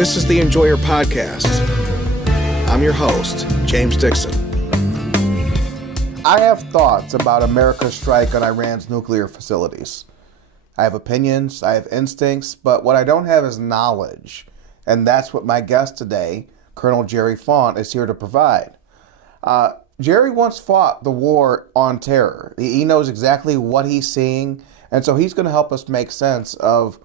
This is the Enjoyer Podcast. I'm your host, James Dixon. I have thoughts about America's strike on Iran's nuclear facilities. I have opinions, I have instincts, but what I don't have is knowledge. And that's what my guest today, Colonel Gerald Faunt, is here to provide. Jerry once fought the war on terror. He knows exactly what he's seeing, and so he's going to help us make sense of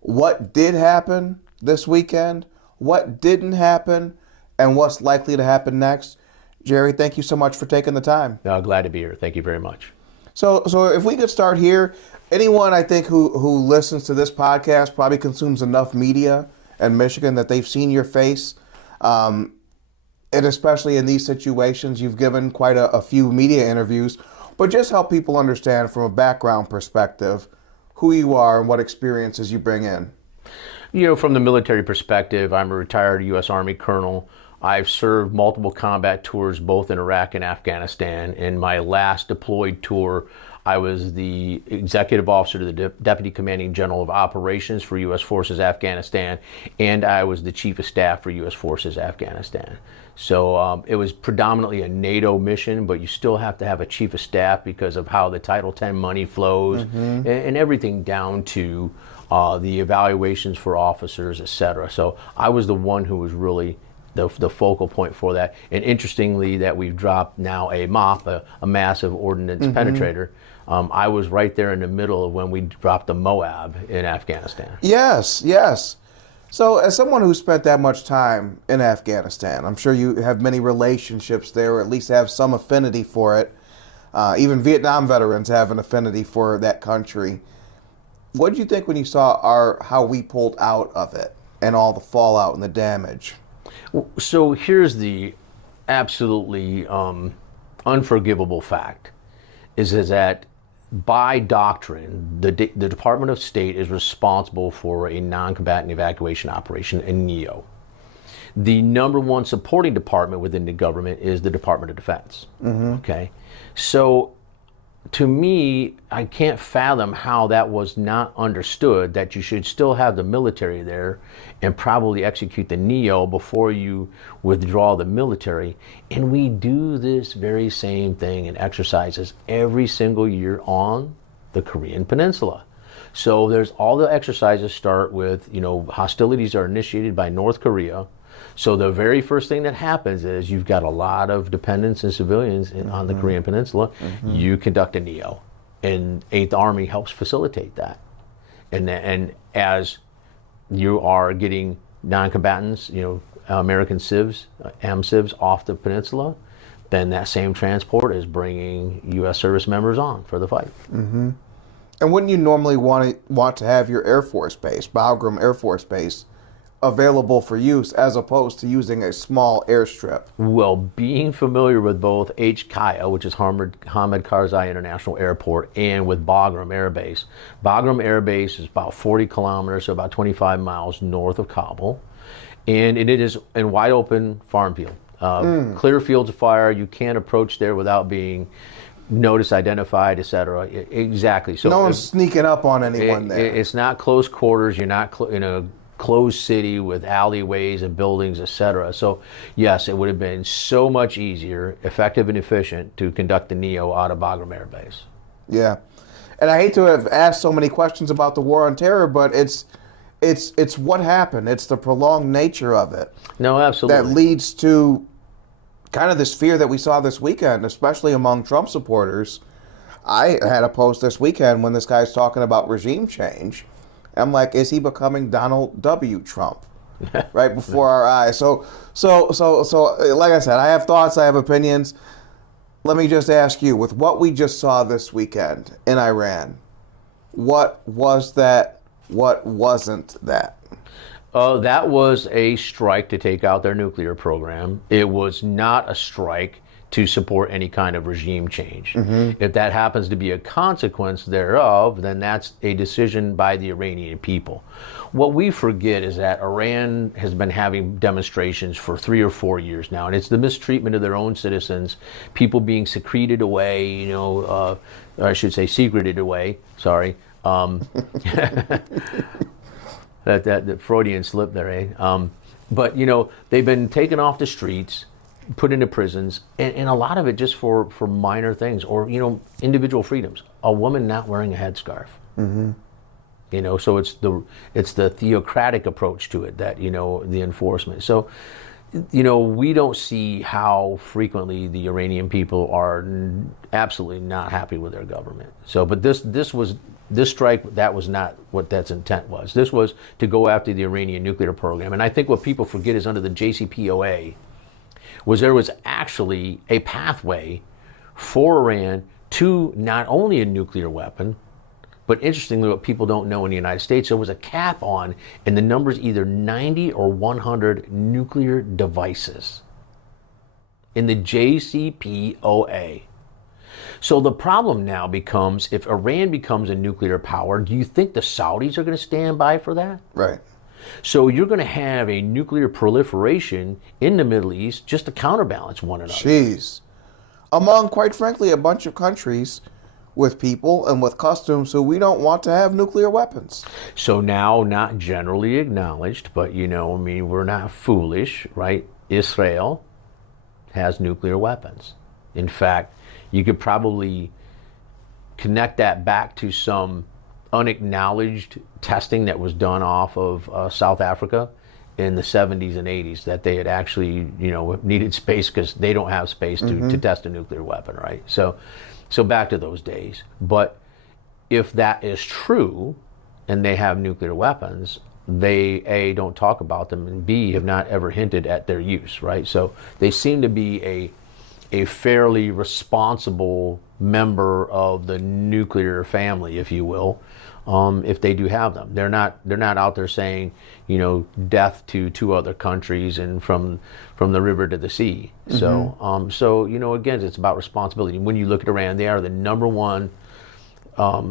what did happen this weekend, what didn't happen, and what's likely to happen next. Jerry, thank you so much for taking the time. No, glad to be here. Thank you very much. So if we could start here, anyone I think who listens to this podcast probably consumes enough media in Michigan that they've seen your face. And especially in these situations, you've given quite a few media interviews, but just help people understand from a background perspective who you are and what experiences you bring in. You know, from the military perspective, I'm a retired U.S. Army colonel. I've served multiple combat tours both in Iraq and Afghanistan. In my last deployed tour, I was the executive officer to the Deputy Commanding General of Operations for U.S. Forces Afghanistan, and I was the Chief of Staff for U.S. Forces Afghanistan. So it was predominantly a NATO mission, but you still have to have a Chief of Staff because of how the Title X money flows and everything down to the evaluations for officers, etc. So I was the one who was really the focal point for that. And interestingly, that we've dropped now a MOP, a massive ordnance penetrator. I was right there in the middle of when we dropped the Moab in Afghanistan. Yes. So as someone who spent that much time in Afghanistan, I'm sure you have many relationships there, or at least have some affinity for it. Even Vietnam veterans have an affinity for that country. What did you think when you saw how we pulled out of it and all the fallout and the damage? So here's the absolutely unforgivable fact, is that by doctrine, the Department of State is responsible for a non-combatant evacuation operation, a NEO. The number one supporting department within the government is the Department of Defense. Okay, so to me, I can't fathom how that was not understood, that you should still have the military there and probably execute the NEO before you withdraw the military. And we do this very same thing in exercises every single year on the Korean Peninsula. So there's all the exercises start with, hostilities are initiated by North Korea. So the very first thing that happens is you've got a lot of dependents and civilians on the Korean Peninsula. You conduct a NEO, and 8th Army helps facilitate that. And as you are getting non-combatants, American civs, AMCIVs off the peninsula, then that same transport is bringing U.S. service members on for the fight. And wouldn't you normally want to have your Air Force Base, Bagram Air Force Base, available for use as opposed to using a small airstrip? Well, being familiar with both HKIA, which is Hamid Karzai International Airport, and with Bagram Air Base. Bagram Air Base is about 40 kilometers, so about 25 miles north of Kabul. And it is in wide open farm field. Clear fields of fire. You can't approach there without being noticed, identified, etc. Exactly. So no one's sneaking up on anyone there. It's not close quarters. You're not in a closed city with alleyways and buildings, etc. So yes, it would have been so much easier, effective and efficient to conduct the NEO out of Bagram Air Base. Yeah, and I hate to have asked so many questions about the war on terror, but it's what happened. It's the prolonged nature of it. No, absolutely. That leads to kind of this fear that we saw this weekend, especially among Trump supporters. I had a post this weekend when this guy's talking about regime change. I'm like, is he becoming Donald W. Trump right before our eyes? So, like I said, I have thoughts, I have opinions. Let me just ask you, with what we just saw this weekend in Iran, what was that? What wasn't that? That was a strike to take out their nuclear program. It was not a strike to support any kind of regime change. If that happens to be a consequence thereof, then that's a decision by the Iranian people. What we forget is that Iran has been having demonstrations for 3 or 4 years now, and it's the mistreatment of their own citizens, people being secreted away, I should say secreted away, sorry. That Freudian slip there, eh? But they've been taken off the streets, put into prisons, and a lot of it just for minor things, or individual freedoms. A woman not wearing a headscarf. So it's the theocratic approach to it that the enforcement. So we don't see how frequently the Iranian people are absolutely not happy with their government. So, but this strike, that was not what that's intent was. This was to go after the Iranian nuclear program. And I think what people forget is under the JCPOA there was actually a pathway for Iran to not only a nuclear weapon, but interestingly, what people don't know in the United States, there was a cap on, and the number's either 90 or 100 nuclear devices in the JCPOA. So the problem now becomes, if Iran becomes a nuclear power, do you think the Saudis are going to stand by for that? Right. So you're going to have a nuclear proliferation in the Middle East just to counterbalance one another. Jeez. Among, quite frankly, a bunch of countries with people and with customs who we don't want to have nuclear weapons. So now, not generally acknowledged, but we're not foolish, right? Israel has nuclear weapons. In fact, you could probably connect that back to some unacknowledged testing that was done off of South Africa in the 70s and 80s, that they had actually, needed space because they don't have space to test a nuclear weapon, right? So back to those days. But if that is true, and they have nuclear weapons, they, A, don't talk about them, and B, have not ever hinted at their use, right? So they seem to be a fairly responsible member of the nuclear family, if you will, if they do have them. They're not out there saying, death to 2 other countries and from the river to the sea. So again, it's about responsibility. When you look at Iran, they are the number one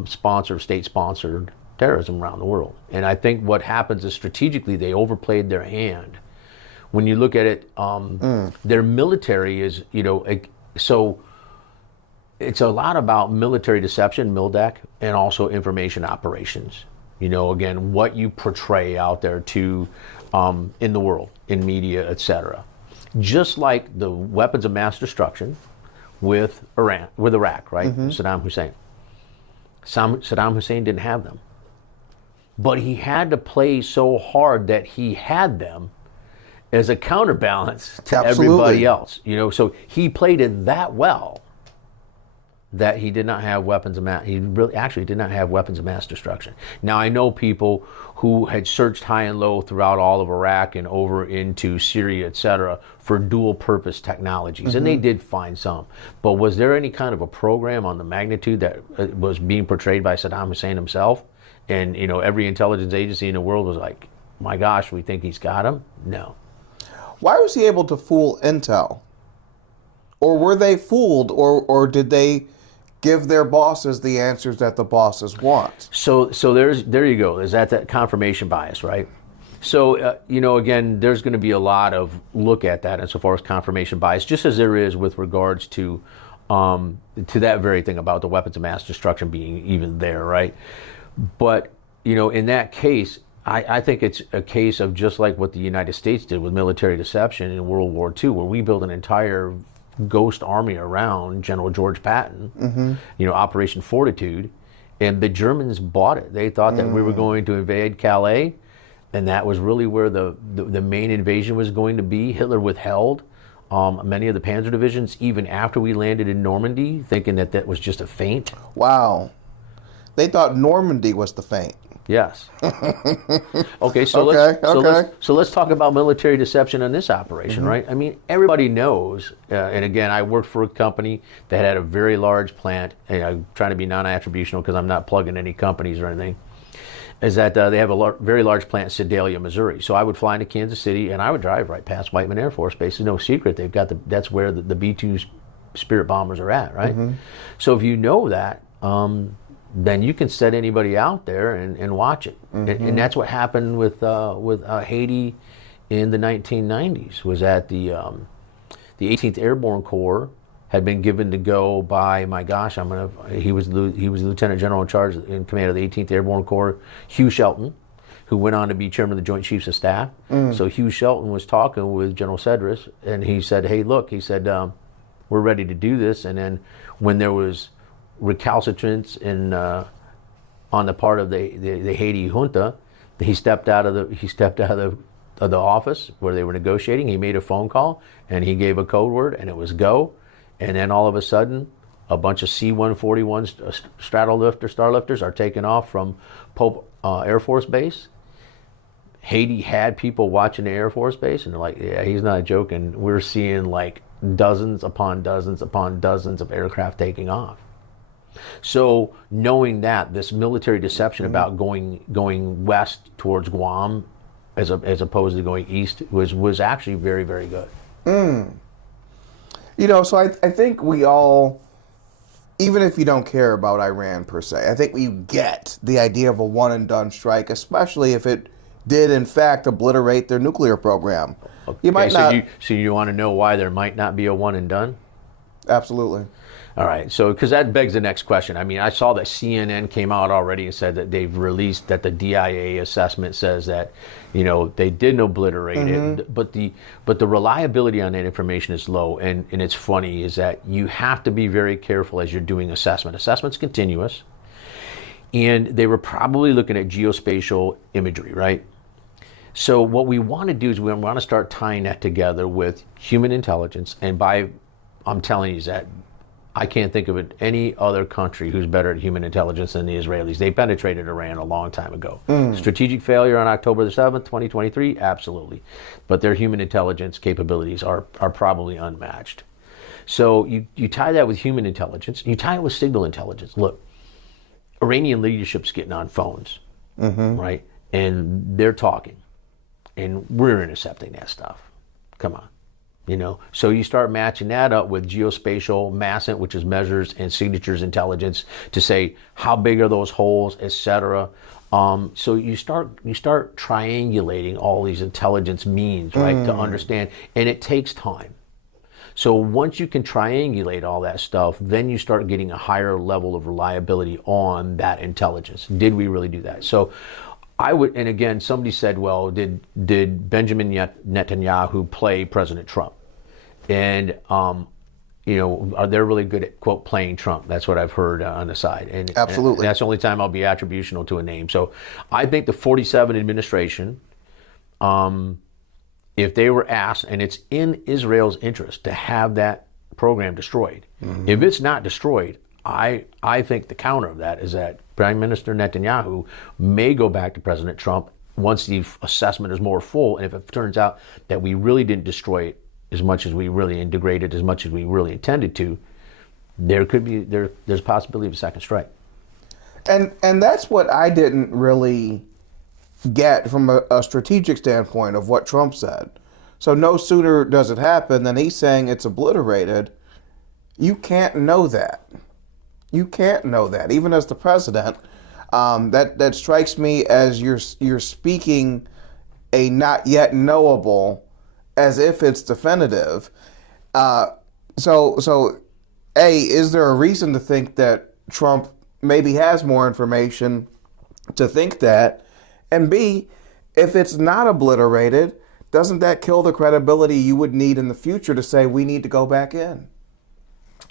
sponsor of state-sponsored terrorism around the world. And I think what happens is strategically they overplayed their hand. When you look at it, their military is, so it's a lot about military deception, MILDEC, and also information operations. Again, what you portray out there to in the world, in media, etc. Just like the weapons of mass destruction with Iraq, right? Saddam Hussein. Saddam Hussein didn't have them, but he had to play so hard that he had them as a counterbalance to everybody else. So he played it that well that he did not have weapons of mass. He really actually did not have weapons of mass destruction. Now I know people who had searched high and low throughout all of Iraq and over into Syria, etc., for dual-purpose technologies, and they did find some. But was there any kind of a program on the magnitude that was being portrayed by Saddam Hussein himself? And every intelligence agency in the world was like, "My gosh, we think he's got him." No. Why was he able to fool Intel? Or were they fooled, or did they give their bosses the answers that the bosses want? So there you go. Is that confirmation bias, right? So again, there's going to be a lot of look at that insofar as confirmation bias, just as there is with regards to that very thing about the weapons of mass destruction being even there, right? But in that case, I think it's a case of just like what the United States did with military deception in World War II, where we built an entire ghost army around General George Patton, Operation Fortitude, and the Germans bought it. They thought that we were going to invade Calais, and that was really where the main invasion was going to be. Hitler withheld many of the panzer divisions even after we landed in Normandy, thinking that was just a feint. Wow. They thought Normandy was the feint. Yes. Okay, so let's talk about military deception in this operation, right? I mean, everybody knows, and again, I worked for a company that had a very large plant, and I'm trying to be non-attributional because I'm not plugging any companies or anything, is that they have a very large plant in Sedalia, Missouri. So I would fly into Kansas City, and I would drive right past Whiteman Air Force Base. It's no secret. They've got that's where the B-2 Spirit bombers are at, right? So if you know that, then you can set anybody out there and watch it. And that's what happened with Haiti in the 1990s, was that the 18th Airborne Corps had been given to go by, my gosh, he was the Lieutenant General in charge in command of the 18th Airborne Corps, Hugh Shelton. who went on to be chairman of the Joint Chiefs of Staff. So Hugh Shelton was talking with General Cedras, and he said, hey, look, he said, we're ready to do this. And then when there was recalcitrance on the part of the Haiti junta, he stepped out of the office where they were negotiating. He made a phone call, and he gave a code word, and it was go. And then all of a sudden, a bunch of C-141 Starlifters are taken off from Pope Air Force Base. Haiti had people watching the Air Force Base, and they're like, yeah, he's not joking. We're seeing like dozens upon dozens upon dozens of aircraft taking off. So knowing that, this military deception about going west towards Guam as opposed to going east was actually very, very good. So I think we all, even if you don't care about Iran per se, I think we get the idea of a one-and-done strike, especially if it did, in fact, obliterate their nuclear program. You might not. So you want to know why there might not be a one and done? Absolutely. All right. So because that begs the next question. I mean, I saw that CNN came out already and said that they've released that the DIA assessment says that, they didn't obliterate it, but the reliability on that information is low. And it's funny is that you have to be very careful as you're doing assessment. Assessment's continuous, and they were probably looking at geospatial imagery, right? So what we want to do is we want to start tying that together with human intelligence. And I'm telling you that I can't think of any other country who's better at human intelligence than the Israelis. They penetrated Iran a long time ago. Strategic failure on October the 7th, 2023, absolutely. But their human intelligence capabilities are probably unmatched. So you tie that with human intelligence, you tie it with signal intelligence. Look, Iranian leadership's getting on phones, right? And they're talking. And we're intercepting that stuff. Come on. So you start matching that up with geospatial massing, which is measures and signatures intelligence to say how big are those holes, etc. So you start triangulating all these intelligence means, right, to understand, and it takes time. So once you can triangulate all that stuff, then you start getting a higher level of reliability on that intelligence. Did we really do that? So I would, and again, somebody said, well, did Benjamin Netanyahu play President Trump? And, are they really good at, quote, playing Trump? That's what I've heard on the side. And absolutely. And that's the only time I'll be attributional to a name. So I think the 47 administration, if they were asked, and it's in Israel's interest to have that program destroyed. If it's not destroyed, I think the counter of that is that Prime Minister Netanyahu may go back to President Trump once the assessment is more full, and if it turns out that we really didn't destroy it as much as we really and degrade it as much as we really intended to, there's a possibility of a second strike. And that's what I didn't really get from a strategic standpoint of what Trump said. So no sooner does it happen than he's saying it's obliterated. You can't know that. You can't know that, even as the president. That strikes me as you're speaking a not yet knowable, as if it's definitive. So, A, is there a reason to think that Trump maybe has more information to think that? And B, if it's not obliterated, doesn't that kill the credibility you would need in the future to say we need to go back in?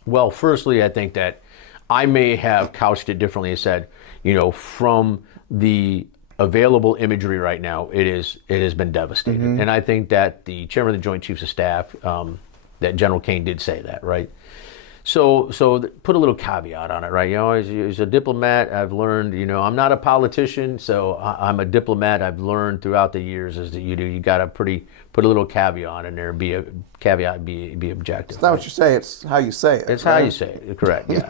Well, firstly, I think that I may have couched it differently and said, from the available imagery right now, it has been devastating. And I think that the chairman of the Joint Chiefs of Staff, that General Kane did say that, right? So put a little caveat on it, right? As a diplomat, I've learned, I'm not a politician, so I'm a diplomat. I've learned throughout the years is that you got to put a little caveat in there, be objective. It's not what you say, it's how you say it. It's right? How you say it, correct, yeah.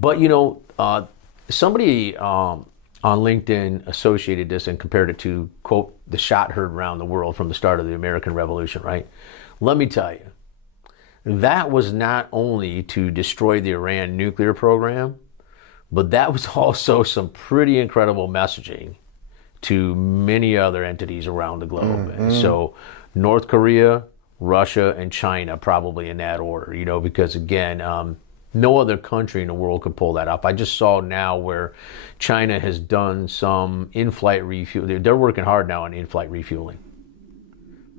But somebody on LinkedIn associated this and compared it to, quote, the shot heard around the world from the start of the American Revolution, right? Let me tell you, that was not only to destroy the Iran nuclear program, but that was also some pretty incredible messaging to many other entities around the globe. And so North Korea, Russia, and China, probably in that order, because again, No other country in the world could pull that off. I just saw now where China has done some in-flight refuel. They're working hard now on in-flight refueling.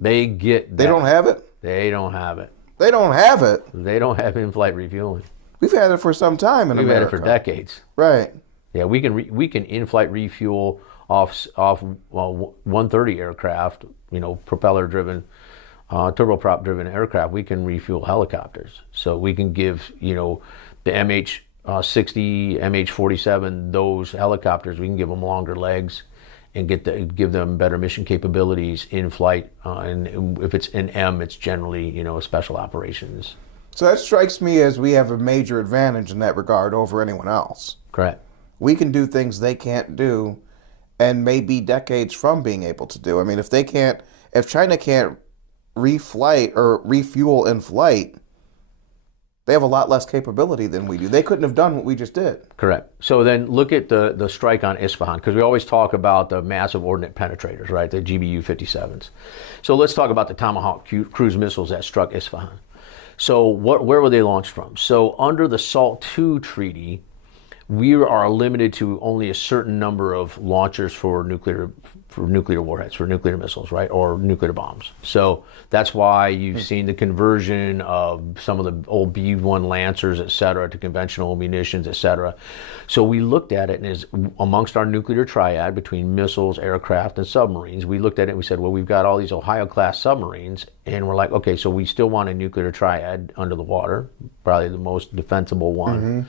They get that. They don't have it? They don't have it. They don't have it? They don't have in-flight refueling. We've had it for some time in America. We've had it for decades. Right. Yeah, we can in-flight refuel off 130 aircraft, propeller-driven, turboprop-driven aircraft. We can refuel helicopters. So we can give, the MH-60, MH-47, those helicopters, we can give them longer legs and give them better mission capabilities in flight. And if it's an M, it's generally, special operations. So that strikes me as we have a major advantage in that regard over anyone else. Correct. We can do things they can't do and may be decades from being able to do. I mean, if China can't reflight or refuel in flight, they have a lot less capability than we do. They couldn't have done what we just did. Correct. So then look at the strike on Isfahan, because we always talk about the massive ordnance penetrators, right? The GBU-57s. So let's talk about the Tomahawk cruise missiles that struck Isfahan. So where were they launched from? So under the SALT II treaty, we are limited to only a certain number of launchers for nuclear warheads, for nuclear missiles, right, or nuclear bombs. So that's why you've seen the conversion of some of the old B-1 Lancers, et cetera, to conventional munitions, et cetera. So we looked at it, and as amongst our nuclear triad between missiles, aircraft, and submarines, we looked at it and we said, well, we've got all these Ohio-class submarines, and we're like, okay, so we still want a nuclear triad under the water, probably the most defensible one. Mm-hmm.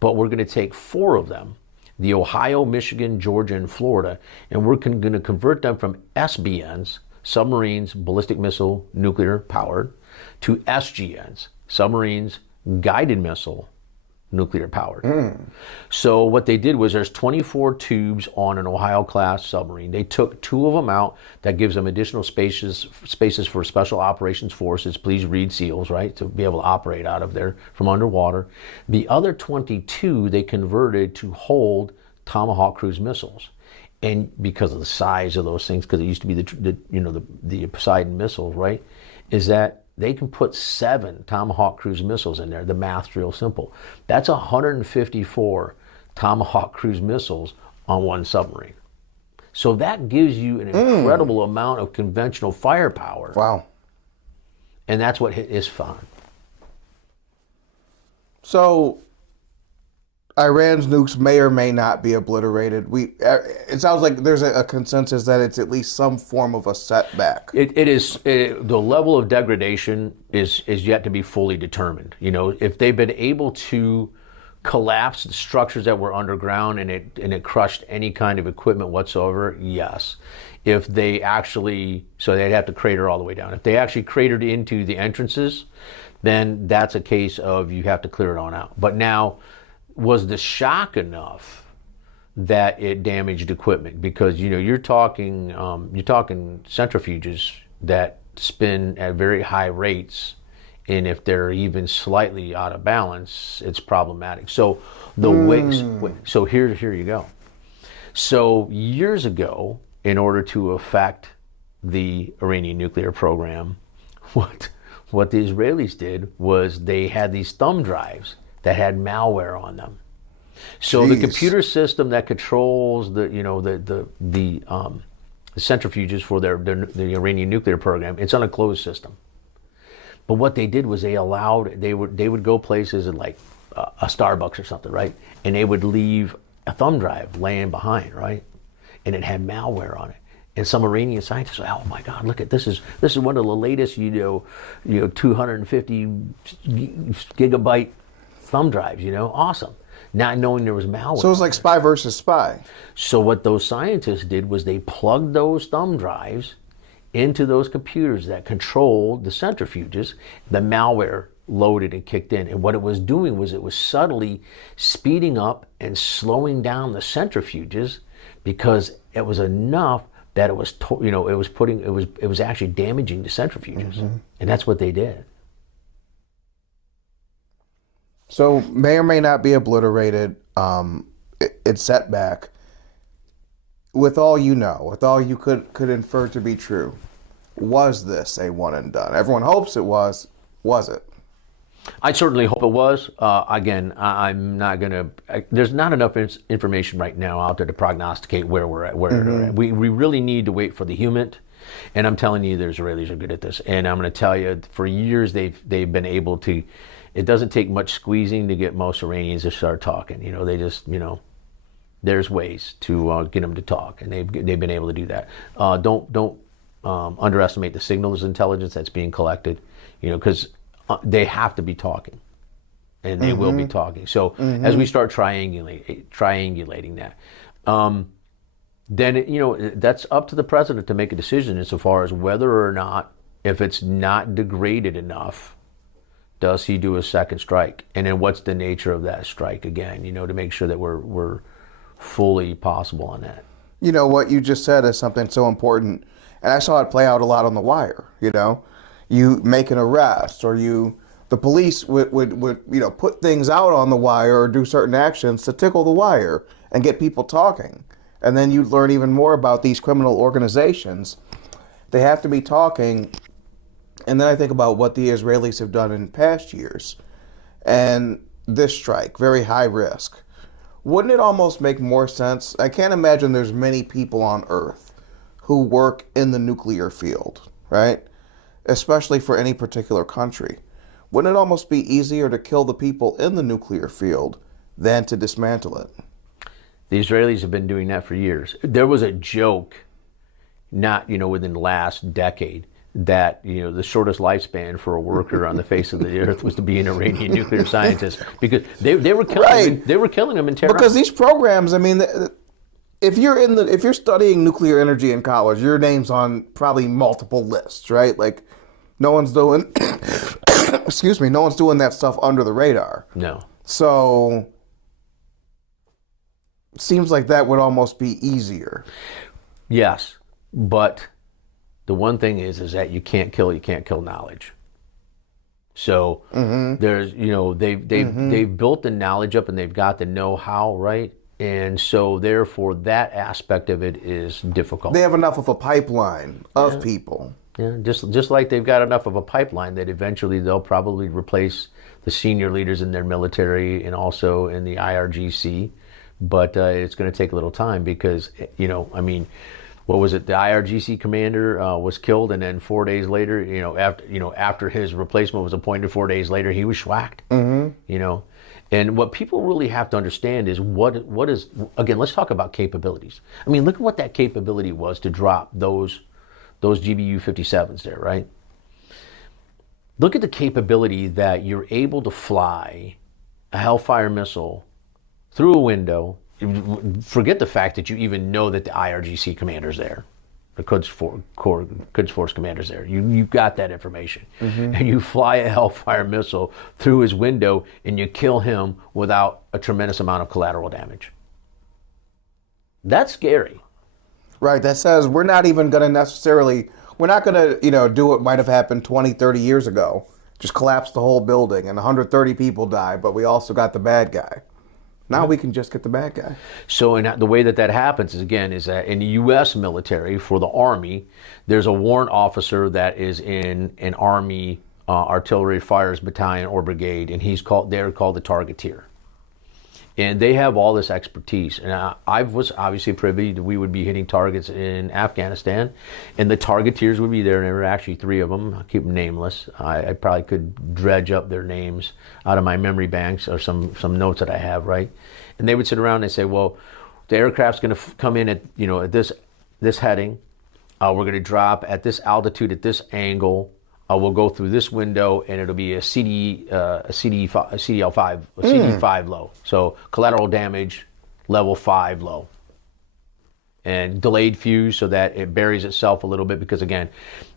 But we're going to take 4 of them, the Ohio, Michigan, Georgia, and Florida, and we're going to convert them from SBNs, submarines, ballistic missile, nuclear powered, to SGNs, submarines, guided missile, nuclear powered. So what they did was there's 24 tubes on an Ohio class submarine. They took 2 of them out. That gives them additional spaces for special operations forces. Please read SEALs, right, to be able to operate out of there from underwater. The other 22 they converted to hold Tomahawk cruise missiles. And because of the size of those things, because it used to be the Poseidon missiles, right, is that they can put 7 Tomahawk cruise missiles in there. The math's real simple. That's 154 Tomahawk cruise missiles on one submarine. So that gives you an incredible amount of conventional firepower. Wow. And that's what hit Isfahan. So Iran's nukes may or may not be obliterated. It sounds like there's a consensus that it's at least some form of a setback. The level of degradation is yet to be fully determined. If they've been able to collapse the structures that were underground and it crushed any kind of equipment whatsoever, yes. If they actually, so they'd have to crater all the way down. If they actually cratered into the entrances, then that's a case of you have to clear it on out. But now, was the shock enough that it damaged equipment? Because you're talking centrifuges that spin at very high rates, and if they're even slightly out of balance, it's problematic. So the wings. So here you go. So years ago, in order to affect the Iranian nuclear program, what the Israelis did was they had these thumb drives that had malware on them. So the computer system that controls the centrifuges for the Iranian nuclear program, it's on a closed system. But what they did was they would go places like a Starbucks or something, right? And they would leave a thumb drive laying behind, right? And it had malware on it. And some Iranian scientists were, oh my God, look at this is one of the latest 250 gigabyte thumb drives, awesome. Not knowing there was malware. So it was like spy versus spy. So what those scientists did was they plugged those thumb drives into those computers that controlled the centrifuges. The malware loaded and kicked in. And what it was doing was it was subtly speeding up and slowing down the centrifuges, because it was enough that it was actually damaging the centrifuges. Mm-hmm. And that's what they did. So may or may not be obliterated. It's setback. With all with all you could infer to be true, was this a one and done? Everyone hopes it was. Was it? I certainly hope it was. Again, I'm not going to. There's not enough information right now out there to prognosticate where we're at. We're at. We really need to wait for the human. And I'm telling you, the Israelis are good at this. And I'm going to tell you, for years they've been able to. It doesn't take much squeezing to get most Iranians to start talking. They just there's ways to get them to talk, and they've been able to do that. Don't underestimate the signals intelligence that's being collected. Because they have to be talking, and they will be talking. So as we start triangulating that, then that's up to the president to make a decision insofar as whether or not, if it's not degraded enough, does he do a second strike, and then what's the nature of that strike again? To make sure that we're fully possible on that. What you just said is something so important, and I saw it play out a lot on The Wire. You make an arrest, or the police would put things out on The Wire or do certain actions to tickle the wire and get people talking. And then you learn even more about these criminal organizations. They have to be talking. And then I think about what the Israelis have done in past years. And this strike, very high risk. Wouldn't it almost make more sense? I can't imagine there's many people on Earth who work in the nuclear field, right? Especially for any particular country. Wouldn't it almost be easier to kill the people in the nuclear field than to dismantle it? The Israelis have been doing that for years. There was a joke, not within the last decade, that the shortest lifespan for a worker on the face of the earth was to be an Iranian nuclear scientist, because they were killing they were killing them in Tehran. Because these programs, if you're studying nuclear energy in college, your name's on probably multiple lists, right? Like, no one's doing no one's doing that stuff under the radar. No. So it seems like that would almost be easier. Yes, but the one thing is that you can't kill knowledge. So there's they've built the knowledge up, and they've got the know-how, right? And so therefore that aspect of it is difficult. They have enough of a pipeline of people. Yeah, just like they've got enough of a pipeline that eventually they'll probably replace the senior leaders in their military and also in the IRGC. But it's going to take a little time because, what was it? The IRGC commander was killed, and then 4 days later, after his replacement was appointed, 4 days later, he was schwacked. And what people really have to understand is what is, again, let's talk about capabilities. Look at what that capability was to drop those GBU-57s there, right? Look at the capability that you're able to fly a Hellfire missile through a window. Forget the fact that you even know that the IRGC commander's there, the Quds Force commander's there. You've got that information. And you fly a Hellfire missile through his window and you kill him without a tremendous amount of collateral damage. That's scary. Right, that says we're not even going to do what might have happened 20, 30 years ago. Just collapse the whole building and 130 people die, but we also got the bad guy. Now we can just get the bad guy. So the way that happens is that in the U.S. military, for the Army, there's a warrant officer that is in an Army artillery fires battalion or brigade, and they're called the targeteer. And they have all this expertise. And I was obviously privy that we would be hitting targets in Afghanistan, and the targeteers would be there, and there were actually 3 of them. I'll keep them nameless. I probably could dredge up their names out of my memory banks or some notes that I have, right? And they would sit around and say, well, the aircraft's going to come in at at this heading. We're going to drop at this altitude, at this angle. We'll go through this window, and it'll be a CD5 low. So collateral damage, level 5 low. And delayed fuse so that it buries itself a little bit, because again,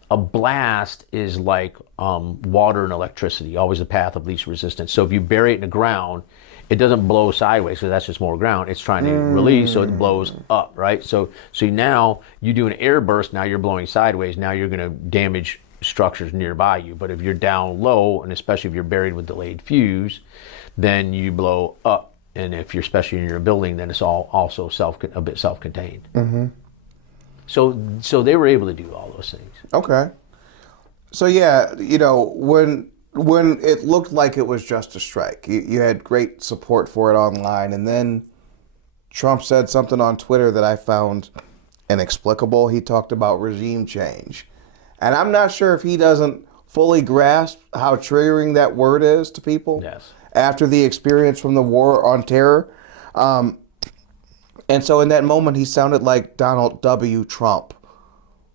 a blast is like water and electricity, always the path of least resistance. So if you bury it in the ground, it doesn't blow sideways, because that's just more ground. It's trying to release, so it blows up, right? So now you do an air burst, now you're blowing sideways, now you're going to damage structures nearby you. But if you're down low, and especially if you're buried with delayed fuse, then you blow up. And if you're especially in your building, then it's also a bit self-contained. So they were able to do all those things. Okay. So yeah, when when it looked like it was just a strike. You had great support for it online, and then Trump said something on Twitter that I found inexplicable. He talked about regime change. And I'm not sure if he doesn't fully grasp how triggering that word is to people after the experience from the war on terror. And so in that moment, he sounded like Donald W. Trump.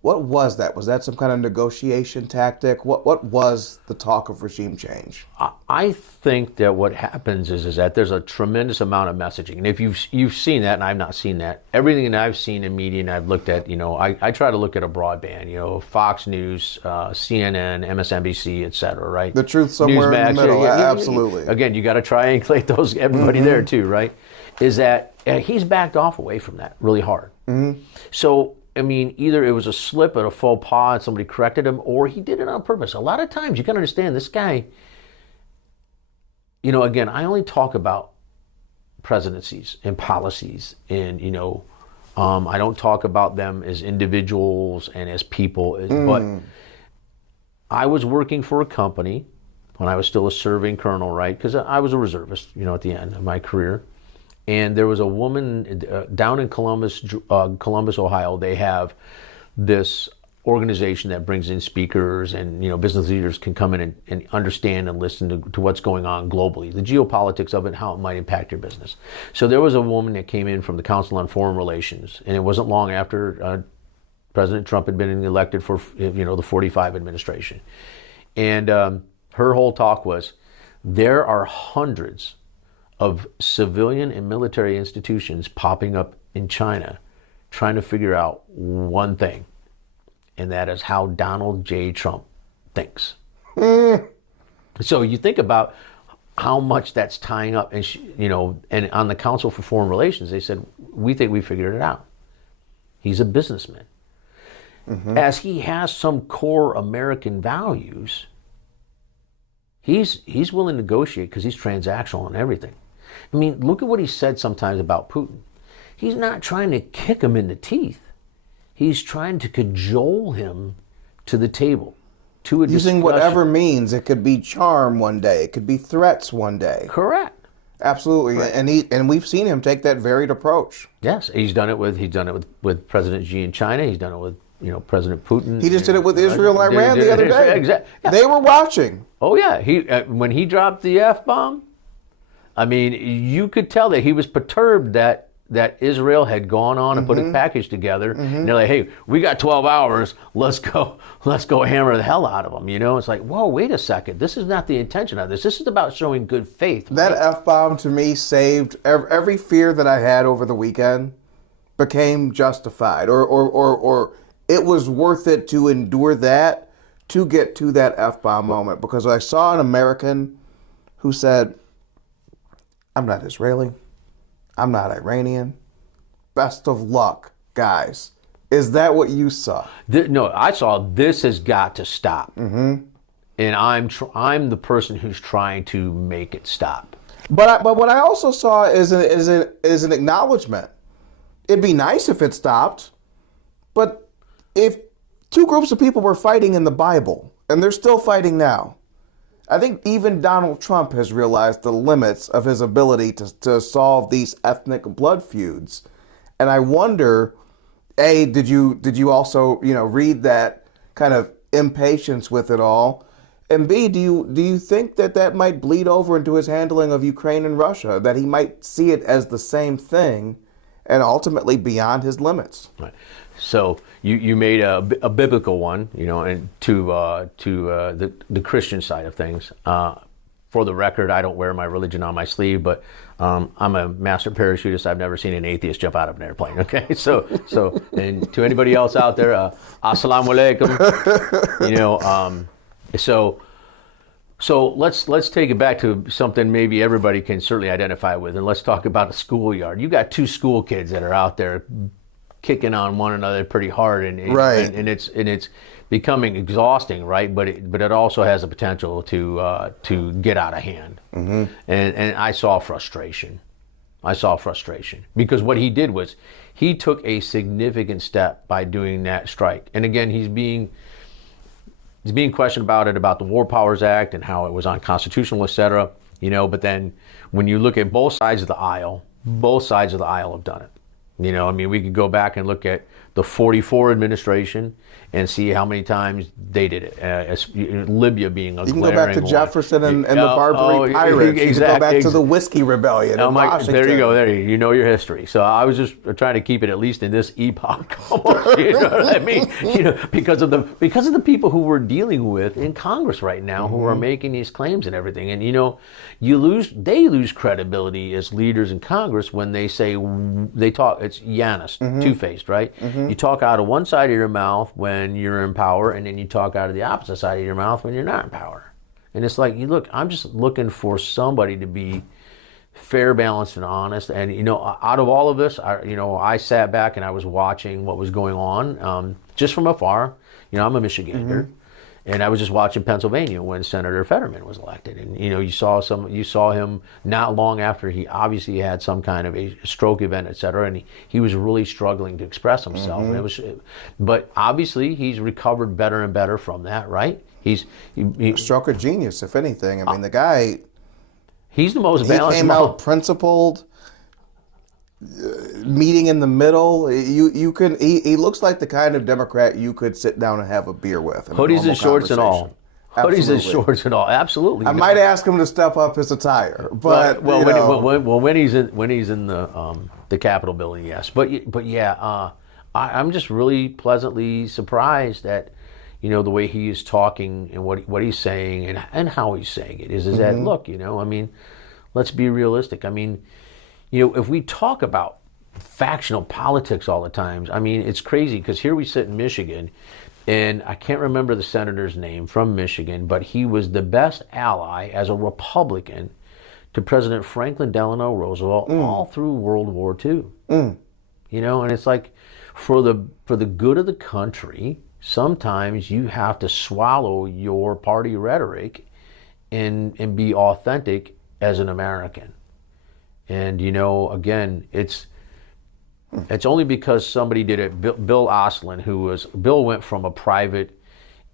What was that? Was that some kind of negotiation tactic? What was the talk of regime change? I think that what happens is that there's a tremendous amount of messaging. And if you've seen that, and I've not seen that, everything that I've seen in media and I've looked at, I try to look at a broadband, Fox News, CNN, MSNBC, et cetera, right? The truth somewhere Newsmax, in the middle, absolutely. Again, you got to triangulate those, everybody there too, right? Is that he's backed off away from that really hard. So, I mean, either it was a slip or a faux pas and somebody corrected him, or he did it on purpose. A lot of times, you can understand this guy, again, I only talk about presidencies and policies and, I don't talk about them as individuals and as people. But I was working for a company when I was still a serving colonel, right? Because I was a reservist, at the end of my career. And there was a woman down in Columbus, Ohio. They have this organization that brings in speakers and business leaders can come in and understand and listen to what's going on globally, the geopolitics of it, how it might impact your business. So there was a woman that came in from the Council on Foreign Relations, and it wasn't long after President Trump had been elected for the 45 administration. And her whole talk was, there are hundreds of civilian and military institutions popping up in China trying to figure out one thing, and that is how Donald J. Trump thinks. So you think about how much that's tying up, and and on the Council for Foreign Relations, they said, we think we figured it out. He's a businessman. As he has some core American values, he's willing to negotiate because he's transactional on everything. I mean, look at what he said sometimes about Putin. He's not trying to kick him in the teeth. He's trying to cajole him to the table, to a using discussion. Whatever means. It could be charm one day. It could be threats one day. Correct. Absolutely. Right. And we've seen him take that varied approach. Yes, he's done it with President Xi in China. He's done it with President Putin. He just did it with Israel and Iran the other day. Exactly. Yeah. They were watching. Oh yeah, he when he dropped the F-bomb, I mean, you could tell that he was perturbed that Israel had gone on and put a package together. And they're like, hey, we got 12 hours. Let's go hammer the hell out of them. It's like, whoa, wait a second. This is not the intention of this. This is about showing good faith. Right? That F-bomb to me saved every fear that I had over the weekend became justified, or it was worth it to endure that to get to that F-bomb moment, because I saw an American who said, I'm not Israeli. I'm not Iranian. Best of luck, guys. Is that what you saw? No, I saw this has got to stop. And I'm the person who's trying to make it stop. But what I also saw is an acknowledgement. It'd be nice if it stopped, but if two groups of people were fighting in the Bible, and they're still fighting now, I think even Donald Trump has realized the limits of his ability to solve these ethnic blood feuds. And I wonder, A, did you also, read that kind of impatience with it all? And B, do you think that might bleed over into his handling of Ukraine and Russia, that he might see it as the same thing and ultimately beyond his limits? Right. So you made a biblical one, and to the Christian side of things. For the record, I don't wear my religion on my sleeve, but I'm a master parachutist. I've never seen an atheist jump out of an airplane. Okay, so and to anybody else out there, assalamu alaikum. So let's take it back to something maybe everybody can certainly identify with, and let's talk about a schoolyard. You got two school kids that are out there kicking on one another pretty hard, and it's becoming exhausting, right? But it also has the potential to get out of hand. And I saw frustration. Because what he did was he took a significant step by doing that strike. And again, he's being he's being questioned about the War Powers Act and how it was unconstitutional, et cetera. But then when you look at both sides of the aisle have done it. We could go back and look at the 44 administration and see how many times they did it. Libya being a glaring one. You can go back to Jefferson and the Barbary Pirates. You can go back to the Whiskey Rebellion in Washington. There you go. You know your history. So I was just trying to keep it at least in this epoch. Almost, you know what I mean? Because of the people who we're dealing with in Congress right now, who are making these claims and everything. And they lose credibility as leaders in Congress when they talk. It's Yanis, two-faced, right? You talk out of one side of your mouth when you're in power, and then you talk out of the opposite side of your mouth when you're not in power. And it's like, I'm just looking for somebody to be fair, balanced, and honest. And out of all of this, I sat back and I was watching what was going on just from afar. I'm a Michigander. And I was just watching Pennsylvania when Senator Fetterman was elected, and you saw him not long after he obviously had some kind of a stroke event, et cetera, and he was really struggling to express himself. And but obviously he's recovered better and better from that, right? He's stroke of genius, if anything. I mean, the guy. He's the most balanced. He came out principled. Meeting in the middle. He looks like the kind of Democrat you could sit down and have a beer with. Hoodies and shorts and all. Absolutely. Hoodies and shorts and all. Absolutely. I might ask him to step up his attire, but when he's in the Capitol building, yes. But yeah, I'm just really pleasantly surprised at the way he is talking and what he's saying and how he's saying it is that look, let's be realistic. If we talk about factional politics all the time, it's crazy because here we sit in Michigan, and I can't remember the senator's name from Michigan, but he was the best ally as a Republican to President Franklin Delano Roosevelt all through World War II. And it's like, for the good of the country, sometimes you have to swallow your party rhetoric and be authentic as an American. And again, it's only because somebody did it. Bill Oslin, Bill went from a private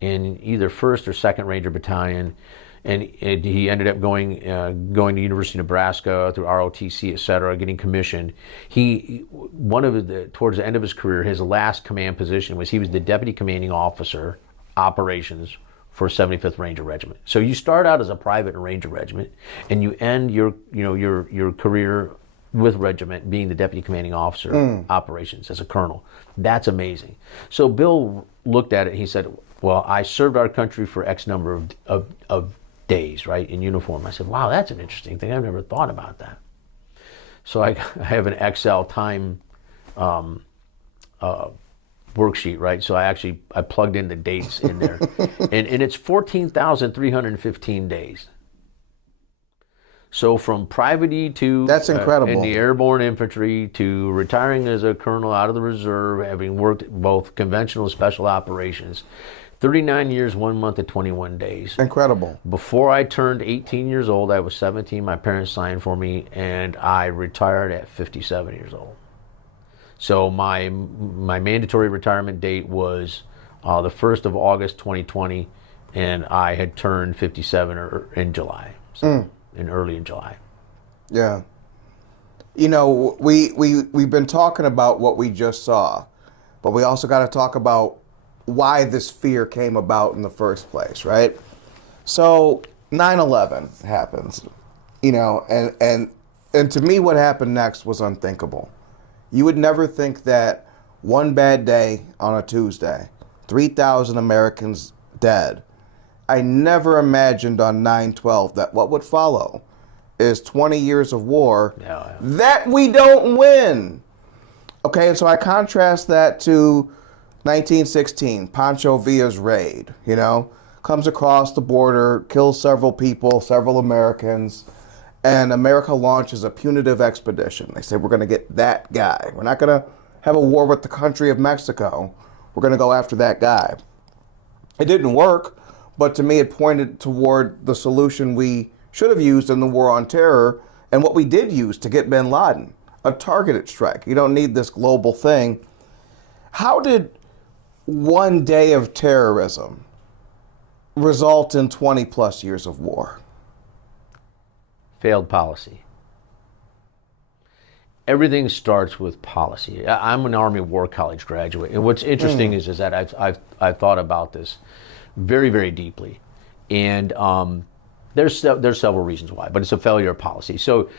in either 1st or 2nd Ranger Battalion, and he ended up going to University of Nebraska through ROTC, et cetera, getting commissioned. Towards the end of his career, his last command position was he was the Deputy Commanding Officer, Operations, for 75th Ranger Regiment. So you start out as a private in Ranger Regiment, and you end your career with regiment being the Deputy Commanding Officer, Operations, as a colonel. That's amazing. So Bill looked at it and he said, well, I served our country for X number of days, right, in uniform. I said, wow, that's an interesting thing. I've never thought about that. So I have an Excel time worksheet, right? So I plugged in the dates in there, and it's 14,315 days. So from private E to that's incredible in the airborne infantry to retiring as a colonel out of the reserve, having worked both conventional and special operations, 39 years, 1 month, and 21 days. Incredible. Before I turned 18 years old, I was 17. My parents signed for me, and I retired at 57 years old. So my mandatory retirement date was the 1st of August 2020, and I had turned 57 in July, early in July. Yeah. We've been talking about what we just saw, but we also got to talk about why this fear came about in the first place, right? So 9/11 happens, and to me what happened next was unthinkable. You would never think that one bad day on a Tuesday, 3,000 Americans dead. I never imagined on 9/12 that what would follow is 20 years of war that we don't win. Okay, and so I contrast that to 1916, Pancho Villa's raid, comes across the border, kills several people, several Americans, and America launches a punitive expedition. They say, we're going to get that guy. We're not going to have a war with the country of Mexico. We're going to go after that guy. It didn't work, but to me it pointed toward the solution we should have used in the war on terror and what we did use to get bin Laden, a targeted strike. You don't need this global thing. How did one day of terrorism result in 20 plus years of war? Failed policy. Everything starts with policy. I'm an Army War College graduate, and what's interesting is that I've thought about this very, very deeply, and there's several reasons why, but it's a failure of policy. So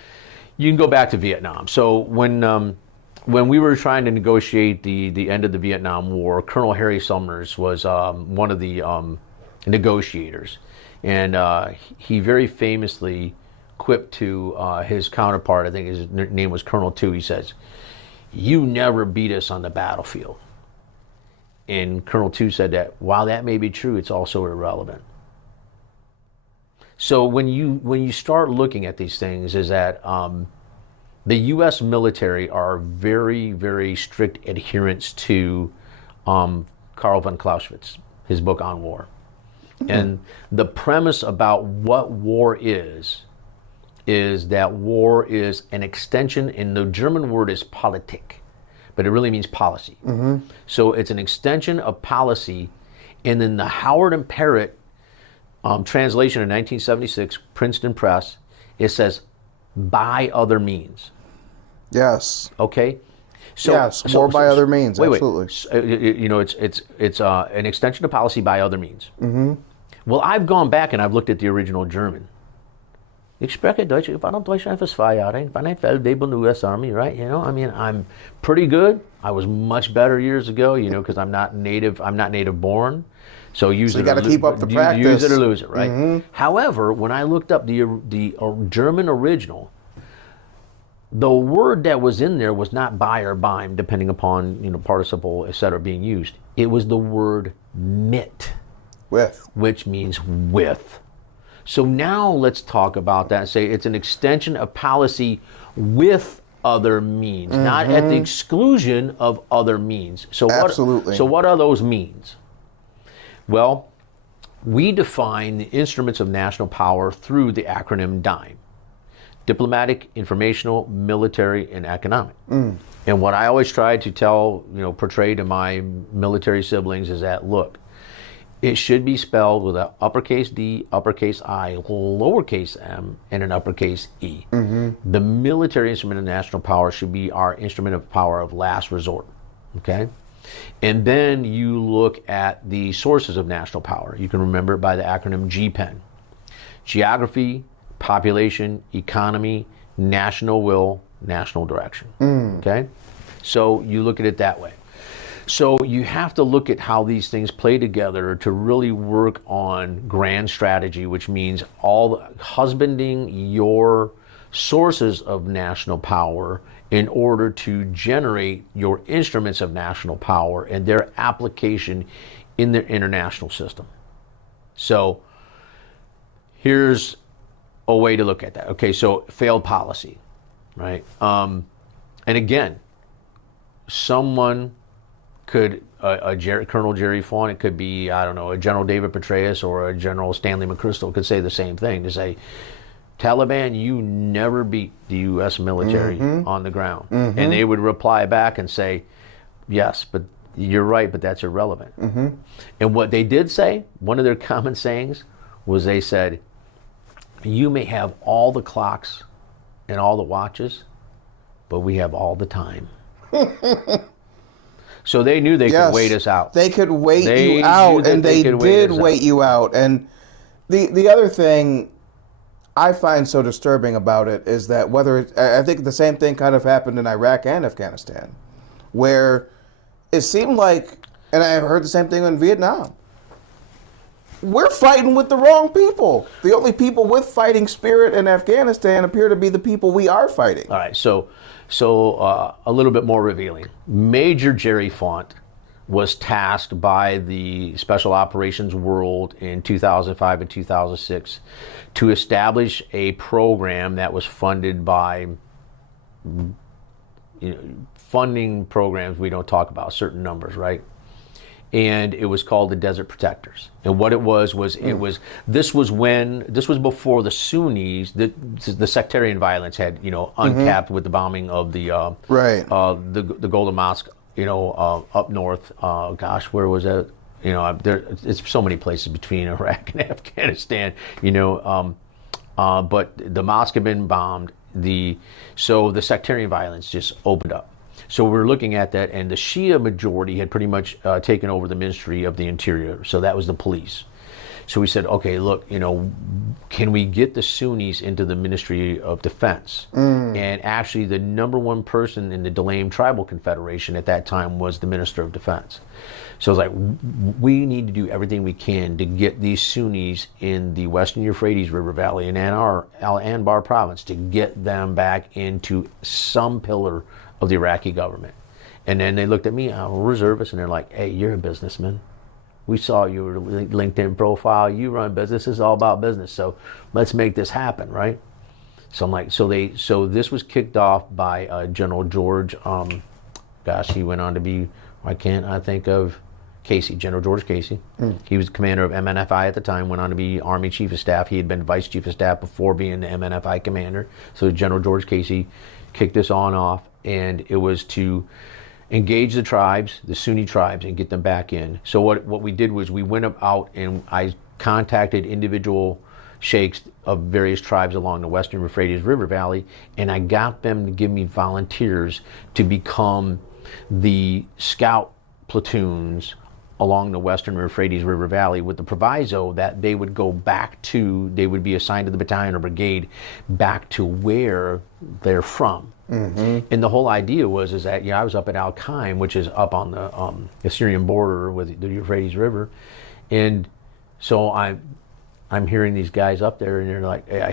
you can go back to Vietnam. So when we were trying to negotiate the end of the Vietnam War, Colonel Harry Summers was one of the negotiators, and he very famously quipped to his counterpart, I think his name was Colonel Two, he says, "You never beat us on the battlefield." And Colonel Two said that while that may be true, it's also irrelevant. So when you start looking at these things, is that the U.S. military are very, very strict adherents to Karl von Clausewitz, his book on war. And the premise about what war is that war is an extension, and the German word is Politik, but it really means policy. So it's an extension of policy, and then the Howard and Parrott translation in 1976, Princeton Press, it says, by other means. Yes. Okay? So, yes, more by other means, absolutely. You know, it's an extension of policy by other means. Well, I've gone back and I've looked at the original German. Ich spreche Deutsch, ich war in Deutschland für 2 Jahre, ich war ein Feldwebel in the U.S. Army, right? You know, I mean, I'm pretty good. I was much better years ago, you know, because I'm not native born. So use so you got to keep up the practice. Use it or lose it, right? However, when I looked up the German original, the word that was in there was not by or beim, depending upon, you know, participle, etc., being used. It was the word mit, with, which means with. So now let's talk about that and say it's an extension of policy with other means, not at the exclusion of other means. So absolutely. So what are those means? Well, we define the instruments of national power through the acronym DIME: diplomatic, informational, military, and economic. And what I always try to tell, you know, portray to my military siblings is that, look, it should be spelled with an uppercase D, uppercase I, lowercase m, and an uppercase E. The military instrument of national power should be our instrument of power of last resort, okay? And then you look at the sources of national power. You can remember it by the acronym GPEN: geography, population, economy, national will, national direction, okay? So you look at it that way. So you have to look at how these things play together to really work on grand strategy, which means husbanding your sources of national power in order to generate your instruments of national power and their application in the international system. So here's a way to look at that. Okay, so failed policy, right? And again, someone could, Colonel Gerald Faunt, it could be, I don't know, a General David Petraeus or a General Stanley McChrystal could say the same thing, to say, Taliban, you never beat the U.S. military on the ground. And they would reply back and say, yes, but you're right, but that's irrelevant. And what they did say, one of their common sayings, was they said, you may have all the clocks and all the watches, but we have all the time. So they knew they could wait us out. They could wait you out, and they did wait you out. And the other thing I find so disturbing about it is that I think the same thing kind of happened in Iraq and Afghanistan, where it seemed like, and I heard the same thing in Vietnam, we're fighting with the wrong people. The only people with fighting spirit in Afghanistan appear to be the people we are fighting. All right, so a little bit more revealing. Major Gerald Faunt was tasked by the Special Operations World in 2005 and 2006 to establish a program that was funded by, funding programs we don't talk about, certain numbers, right? And it was called the Desert Protectors. And what it was this was before the Sunnis, the sectarian violence had, uncapped with the bombing of the the Golden Mosque, up north. Where was that? it's so many places between Iraq and Afghanistan, but the mosque had been bombed. So the sectarian violence just opened up. So we're looking at that, and the Shia majority had pretty much taken over the Ministry of the Interior. So that was the police. So we said, okay, look, can we get the Sunnis into the Ministry of Defense? And actually, the number one person in the Delaim Tribal Confederation at that time was the Minister of Defense. So it's like, we need to do everything we can to get these Sunnis in the Western Euphrates River Valley and Anbar province to get them back into some pillar of the Iraqi government. And then they looked at me, I'm a reservist, and they're like, hey, you're a businessman. We saw your LinkedIn profile. You run business. It's all about business. So let's make this happen, right? So I'm like, so this was kicked off by General George. He went on to be, why can't I think of Casey, General George Casey. He was commander of MNFI at the time, went on to be Army Chief of Staff. He had been Vice Chief of Staff before being the MNFI commander. So General George Casey kicked this on off, and it was to engage the tribes, the Sunni tribes, and get them back in. So what we did was we went out and I contacted individual sheikhs of various tribes along the Western Euphrates River Valley, and I got them to give me volunteers to become the scout platoons along the Western Euphrates River Valley, with the proviso that they would they would be assigned to the battalion or brigade back to where they're from. And the whole idea was that I was up at Al Qaim, which is up on the Syrian border with the Euphrates River, and so I'm hearing these guys up there, and they're like, yeah,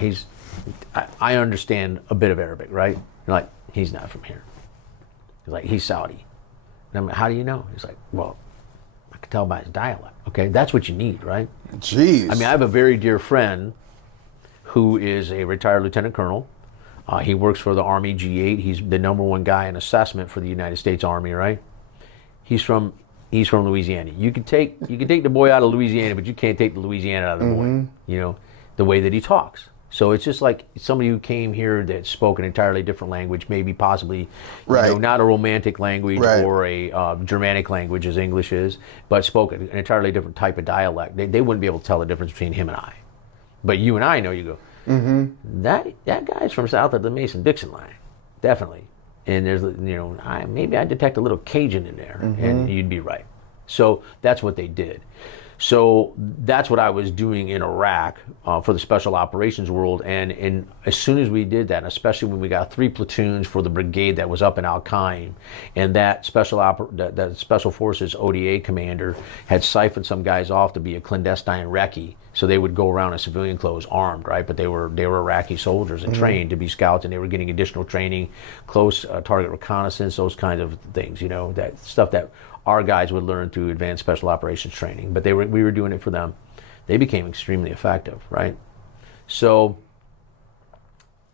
I understand a bit of Arabic, right? They're like, he's not from here. He's like, he's Saudi. And I'm like, how do you know? He's like, well, I can tell by his dialect. Okay, that's what you need, right? Jeez. I mean, I have a very dear friend who is a retired lieutenant colonel. He works for the Army G8. He's the number one guy in assessment for the United States Army, right? He's from Louisiana. You can take the boy out of Louisiana, but you can't take the Louisiana out of the boy. The way that he talks. So it's just like somebody who came here that spoke an entirely different language, maybe possibly, not a romantic language or a Germanic language as English is, but spoke an entirely different type of dialect. They wouldn't be able to tell the difference between him and I. But you and I know, you go, that guy's from south of the Mason-Dixon line, definitely. And there's, maybe I detect a little Cajun in there, and you'd be right. So that's what they did. So that's what I was doing in Iraq for the Special Operations world, and as soon as we did that, and especially when we got 3 platoons for the brigade that was up in Al Qaim, and that that Special Forces ODA commander had siphoned some guys off to be a clandestine recce, so they would go around in civilian clothes armed, right? But they were Iraqi soldiers and trained to be scouts, and they were getting additional training, close target reconnaissance, those kinds of things, that stuff that our guys would learn through advanced special operations training, but we were doing it for them. They became extremely effective, right? So,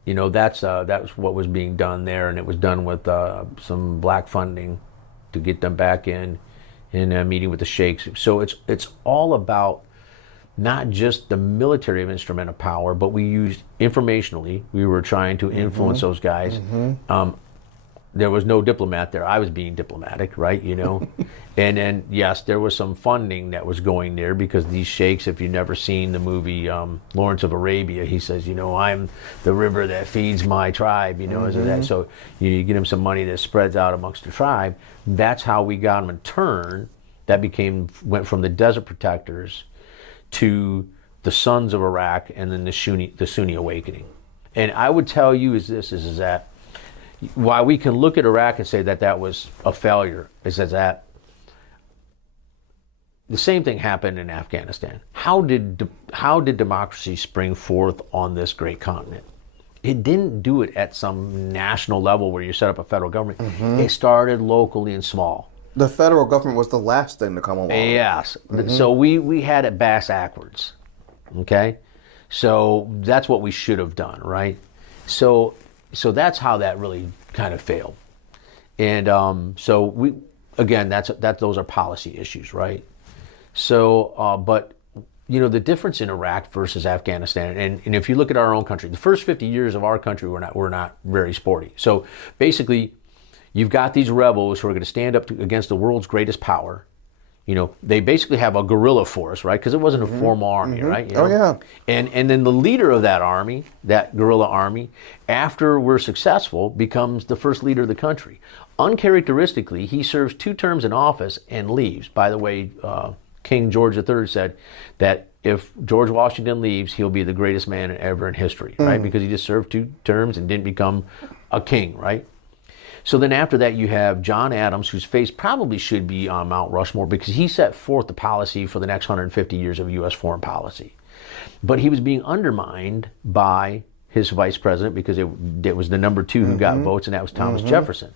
that was what was being done there, and it was done with some black funding to get them back in a meeting with the sheikhs. So it's all about not just the military instrument of power, but we used informationally. We were trying to influence those guys. There was no diplomat there. I was being diplomatic, right? And then, yes, there was some funding that was going there because these sheikhs, if you've never seen the movie Lawrence of Arabia, he says, I'm the river that feeds my tribe, So you get him some money that spreads out amongst the tribe. That's how we got him in turn. That went from the Desert Protectors to the Sons of Iraq, and then the Sunni Awakening. And I would tell you is that while we can look at Iraq and say that was a failure, is that the same thing happened in Afghanistan. How did democracy spring forth on this great continent? It didn't do it at some national level where you set up a federal government. It started locally and small. The federal government was the last thing to come along. Yes. So we had it backwards. Okay? So that's what we should have done, right? So that's how that really kind of failed. And so those are policy issues, right? So, but the difference in Iraq versus Afghanistan, and if you look at our own country, the first 50 years of our country were not very sporty. So basically, you've got these rebels who are going to stand up against the world's greatest power. They basically have a guerrilla force, right? Because it wasn't a formal army, right? Oh, yeah. And then the leader of that army, that guerrilla army, after we're successful, becomes the first leader of the country. Uncharacteristically, he serves 2 terms in office and leaves. By the way, King George III said that if George Washington leaves, he'll be the greatest man ever in history, right? Because he just served 2 terms and didn't become a king, right? So then after that, you have John Adams, whose face probably should be on Mount Rushmore because he set forth the policy for the next 150 years of U.S. foreign policy. But he was being undermined by his vice president because it was the number 2 who got votes, and that was Thomas Jefferson.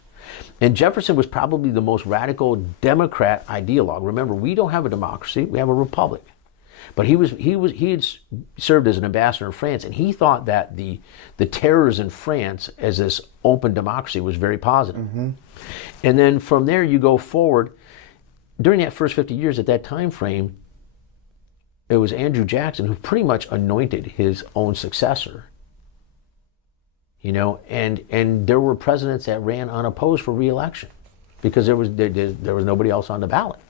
And Jefferson was probably the most radical Democrat ideologue. Remember, we don't have a democracy, we have a republic. But he had served as an ambassador in France, and he thought that the terrors in France as this open democracy was very positive. And then from there you go forward. During that first 50 years, at that time frame, it was Andrew Jackson who pretty much anointed his own successor. And there were presidents that ran unopposed for re-election because there was nobody else on the ballot.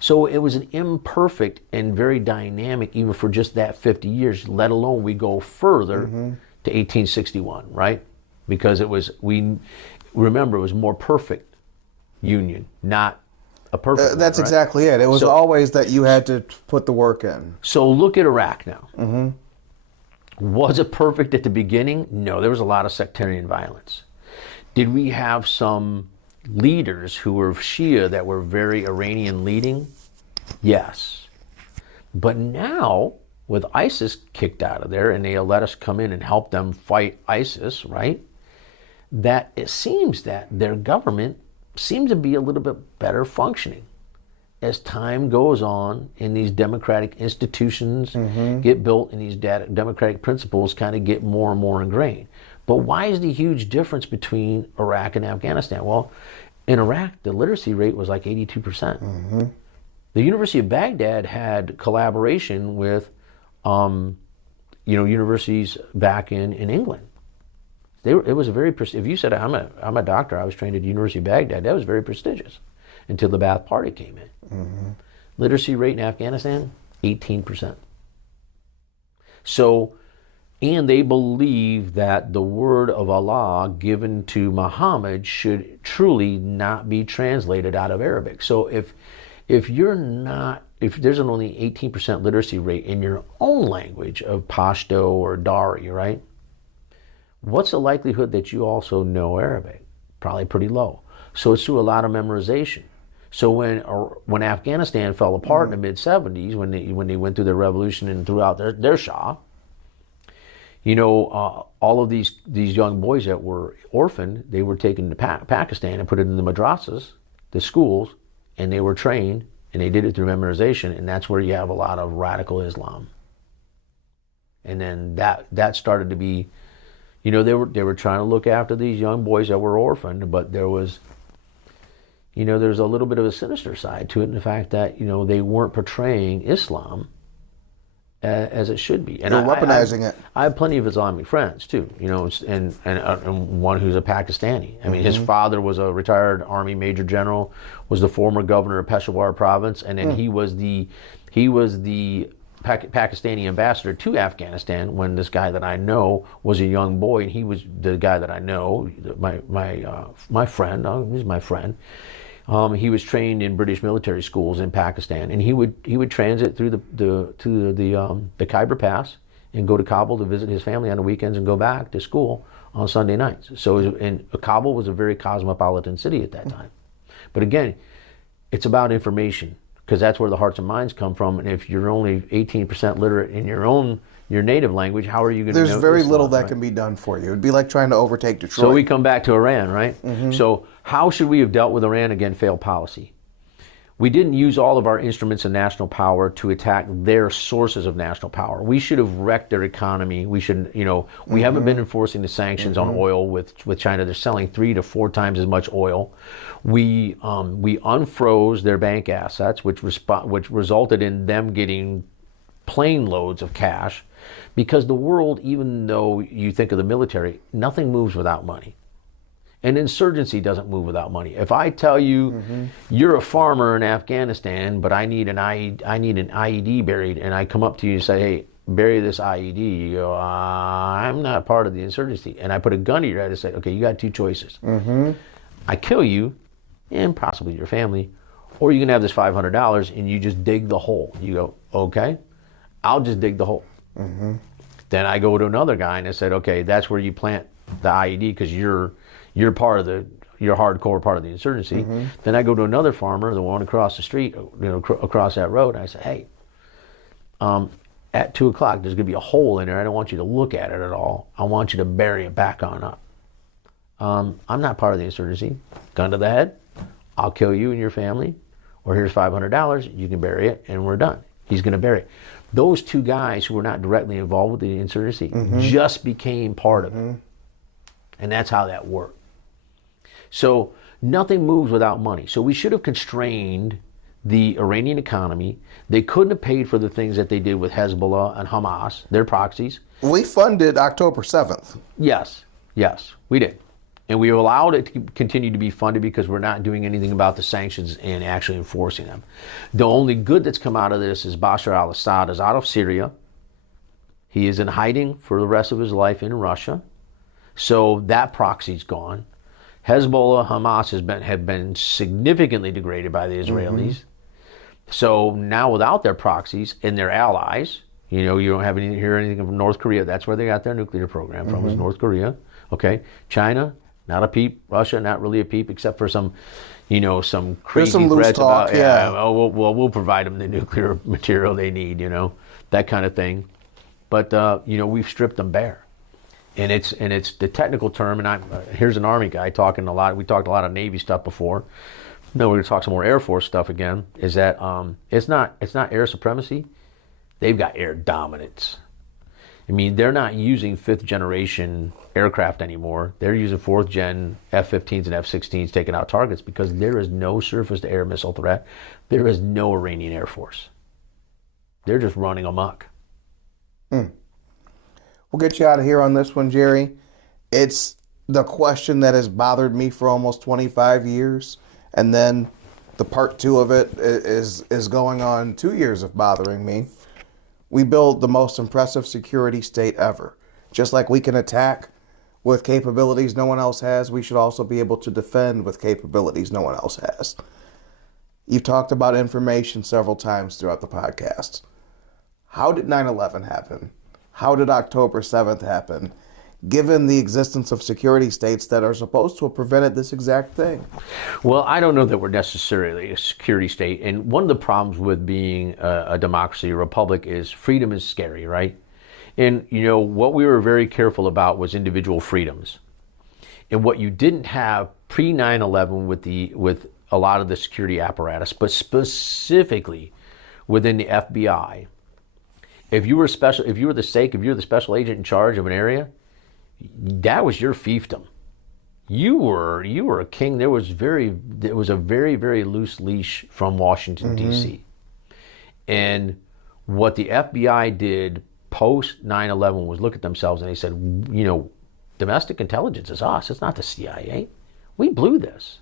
So it was an imperfect and very dynamic, even for just that 50 years, let alone we go further to 1861, right? Because it was more perfect union, not a perfect one, That's right? exactly it. It was always that you had to put the work in. So look at Iraq now. Was it perfect at the beginning? No, there was a lot of sectarian violence. Did we have some leaders who were Shia that were very Iranian leading? Yes. But now, with ISIS kicked out of there, and they let us come in and help them fight ISIS, right? That it seems that their government seems to be a little bit better functioning. As time goes on and these democratic institutions get built and these democratic principles kind of get more and more ingrained. But why is the huge difference between Iraq and Afghanistan? Well, in Iraq, the literacy rate was like 82%. The University of Baghdad had collaboration with, universities back in England. It was a very, if you said, I'm a doctor, I was trained at the University of Baghdad, that was very prestigious until the Ba'ath Party came in. Literacy rate in Afghanistan, 18%. So, and they believe that the word of Allah given to Muhammad should truly not be translated out of Arabic. So if there's an only 18% literacy rate in your own language of Pashto or Dari, right? What's the likelihood that you also know Arabic? Probably pretty low. So it's through a lot of memorization. So when Afghanistan fell apart in the mid-70s, when they went through their revolution and threw out their Shah, all of these young boys that were orphaned, they were taken to Pakistan and put in the madrasas, the schools, and they were trained, and they did it through memorization, and that's where you have a lot of radical Islam. And then that started to be, they were trying to look after these young boys that were orphaned, but there was, there's a little bit of a sinister side to it in the fact that, they weren't portraying Islam as it should be. And they're weaponizing it. I have plenty of Islamic friends too, and one who's a Pakistani. I mean, his father was a retired Army Major General, was the former governor of Peshawar province, and then he was the Pakistani ambassador to Afghanistan when this guy that I know was a young boy, and he was the guy that I know, my friend. He's my friend. He was trained in British military schools in Pakistan, and he would transit through the Khyber Pass and go to Kabul to visit his family on the weekends and go back to school on Sunday nights. So, and Kabul was a very cosmopolitan city at that time. But again, it's about information, because that's where the hearts and minds come from. And if you're only 18% literate in your native language, how are you going to know? There's very little that can be done for you. It'd be like trying to overtake Detroit. So we come back to Iran, right? So how should we have dealt with Iran? Again, failed policy. We didn't use all of our instruments of national power to attack their sources of national power. We should have wrecked their economy. We should, we haven't been enforcing the sanctions on oil with China. They're selling 3 to 4 times as much oil. We unfroze their bank assets, which resulted in them getting plane loads of cash, because the world, even though you think of the military, nothing moves without money. An insurgency doesn't move without money. If I tell you you're a farmer in Afghanistan, but I need an IED buried, and I come up to you and say, hey, bury this IED, you go, I'm not part of the insurgency. And I put a gun to your head and say, okay, you got two choices. I kill you and possibly your family, or you can have this $500 and you just dig the hole. You go, okay, I'll just dig the hole. Then I go to another guy and I said, okay, that's where you plant the IED because you're part of you're hardcore part of the insurgency. Then I go to another farmer, the one across the street, across that road, and I say, hey, at 2 o'clock, there's going to be a hole in there. I don't want you to look at it at all. I want you to bury it back on up. I'm not part of the insurgency. Gun to the head, I'll kill you and your family, or here's $500, you can bury it, and we're done. He's going to bury it. Those two guys who were not directly involved with the insurgency just became part of it. And that's how that worked. So nothing moves without money. So we should have constrained the Iranian economy. They couldn't have paid for the things that they did with Hezbollah and Hamas, their proxies. We funded October 7th. Yes, we did. And we allowed it to continue to be funded because we're not doing anything about the sanctions and actually enforcing them. The only good that's come out of this is Bashar al-Assad is out of Syria. He is in hiding for the rest of his life in Russia. So that proxy's gone. Hezbollah, Hamas have been significantly degraded by the Israelis. So now without their proxies and their allies, you don't hear anything from North Korea. That's where they got their nuclear program from, is North Korea. Okay, China, not a peep. Russia, not really a peep, except for some crazy threats about, we'll provide them the nuclear material they need, that kind of thing. But we've stripped them bare. And it's the technical term, and here's an Army guy talking a lot. We talked a lot of Navy stuff before. No, we're going to talk some more Air Force stuff again. Is that it's not air supremacy? They've got air dominance. I mean, they're not using 5th generation aircraft anymore. They're using 4th gen F-15s and F-16s taking out targets because there is no surface-to-air missile threat. There is no Iranian Air Force. They're just running amok. We'll get you out of here on this one, Jerry. It's the question that has bothered me for almost 25 years. And then the part 2 of it is going on 2 years of bothering me. We build the most impressive security state ever. Just like we can attack with capabilities no one else has, we should also be able to defend with capabilities no one else has. You've talked about information several times throughout the podcast. How did 9/11 happen? How did October 7th happen, given the existence of security states that are supposed to have prevented this exact thing? Well, I don't know that we're necessarily a security state. And one of the problems with being a democracy, a republic, is freedom is scary, right? And, what we were very careful about was individual freedoms. And what you didn't have pre-9/11 with a lot of the security apparatus, but specifically within the FBI, if you were the special agent in charge of an area, that was your fiefdom. You were a king. There was a very, very loose leash from Washington, D.C. And what the FBI did post 9/11 was look at themselves and they said, domestic intelligence is us. It's not the CIA. We blew this.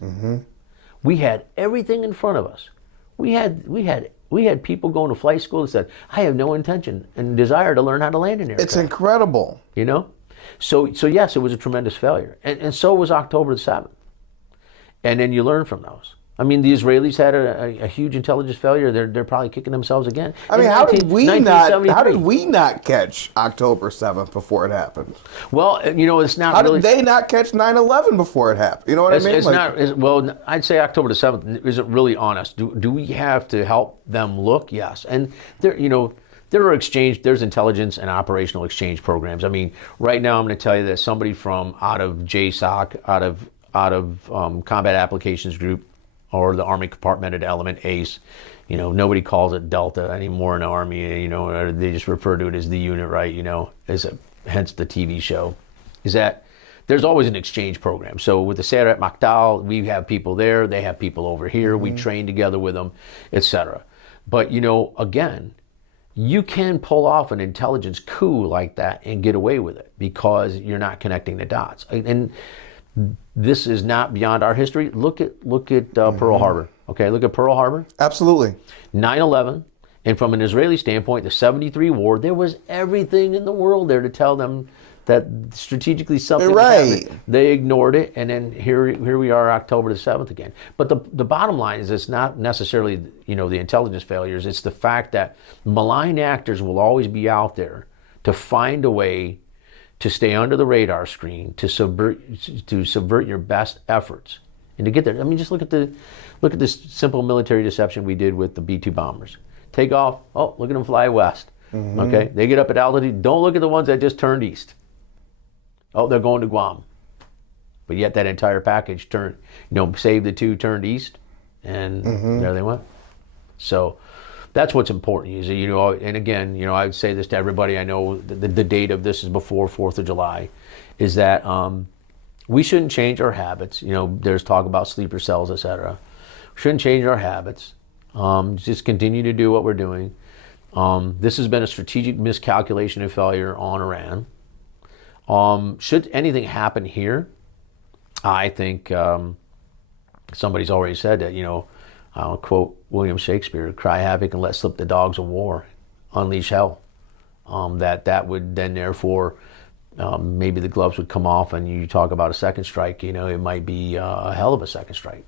We had everything in front of us. We had people going to flight school that said, I have no intention and desire to learn how to land an aircraft. It's incredible. So yes, it was a tremendous failure. And so was October the 7th. And then you learn from those. I mean, the Israelis had a huge intelligence failure. They're probably kicking themselves again. I mean, how did we not catch October 7th before it happened? Well, it's not how really... did they not catch 9/11 before it happened? You know what I mean? Well, I'd say October the 7th isn't really on us. Do we have to help them look? Yes. And there's intelligence and operational exchange programs. I mean, right now I'm going to tell you that somebody from out of JSOC, out of Combat Applications Group, or the Army Compartmented Element, ACE, nobody calls it Delta anymore in the Army, or they just refer to it as the unit, right? Hence the TV show, is that there's always an exchange program. So with the Sayeret Makdal, we have people there, they have people over here, we train together with them, etc. But, again, you can pull off an intelligence coup like that and get away with it because you're not connecting the dots. And this is not beyond our history. Look at Pearl Harbor. Okay, look at Pearl Harbor. Absolutely. 9/11, and from an Israeli standpoint, the 73 war, there was everything in the world there to tell them that strategically something was happening. They ignored it, and then here we are, October the 7th again. But the bottom line is, it's not necessarily the intelligence failures. It's the fact that malign actors will always be out there to find a way to stay under the radar screen, to subvert your best efforts, and to get there. I mean, just look at this simple military deception we did with the B-2 bombers. Take off. Oh, look at them fly west. Okay, they get up at altitude. Don't look at the ones that just turned east. Oh, they're going to Guam. But yet that entire package saved the two, turned east, and there they went. So that's what's important. Is and again, I would say this to everybody. I know the date of this is before 4th of July, is that we shouldn't change our habits. There's talk about sleeper cells, etc. We shouldn't change our habits. Just continue to do what we're doing. This has been a strategic miscalculation and failure on Iran. Should anything happen here, I think somebody's already said that, I'll quote William Shakespeare, cry havoc and let slip the dogs of war, unleash hell. That would then therefore, maybe the gloves would come off, and you talk about a second strike, it might be a hell of a second strike.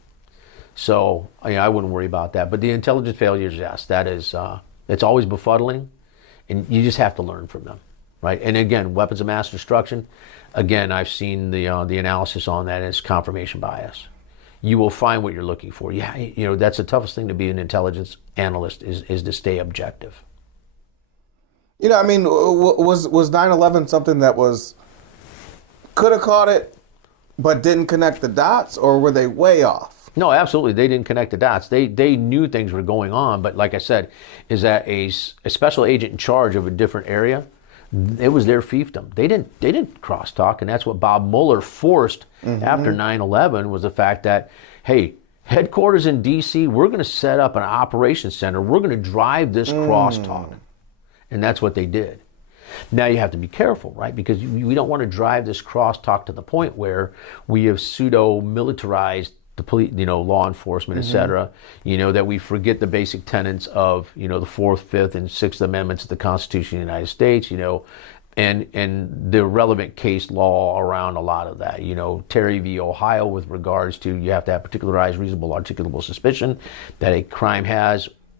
So I wouldn't worry about that. But the intelligence failures, yes, that is, it's always befuddling, and you just have to learn from them. Right, and again, weapons of mass destruction. Again, I've seen the analysis on that. It's confirmation bias. You will find what you're looking for. Yeah, that's the toughest thing to be an intelligence analyst is to stay objective. Was 9/11 something that could have caught it, but didn't connect the dots, or were they way off? No, absolutely. They didn't connect the dots. They knew things were going on, but like I said, is that a special agent in charge of a different area? It was their fiefdom. They didn't crosstalk, and that's what Bob Mueller forced after 9/11 was the fact that, hey, headquarters in D.C., we're going to set up an operations center. We're going to drive this crosstalk, and that's what they did. Now you have to be careful, right? Because we don't want to drive this crosstalk to the point where we have pseudo-militarized the police, law enforcement, et cetera, that we forget the basic tenets of, the 4th, 5th, and 6th Amendments of the Constitution of the United States, and the relevant case law around a lot of that. Terry v. Ohio with regards to you have to have particularized, reasonable, articulable suspicion that a crime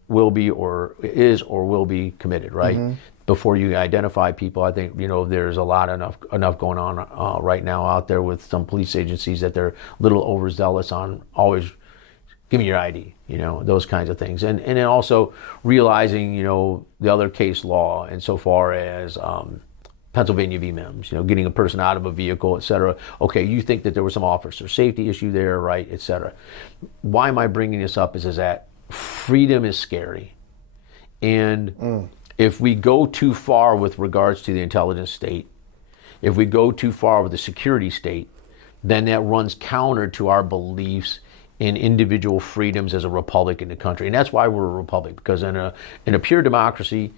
will be or will be committed, right? Before you identify people, I think, there's a lot enough going on right now out there with some police agencies that they're a little overzealous on always, give me your ID, those kinds of things. And then also realizing, the other case law insofar as Pennsylvania v. Mims, getting a person out of a vehicle, et cetera. Okay, you think that there was some officer safety issue there, right, et cetera. Why am I bringing this up is that freedom is scary. And if we go too far with regards to the intelligence state, if we go too far with the security state, then that runs counter to our beliefs in individual freedoms as a republic in the country. And that's why we're a republic, because in a pure democracy,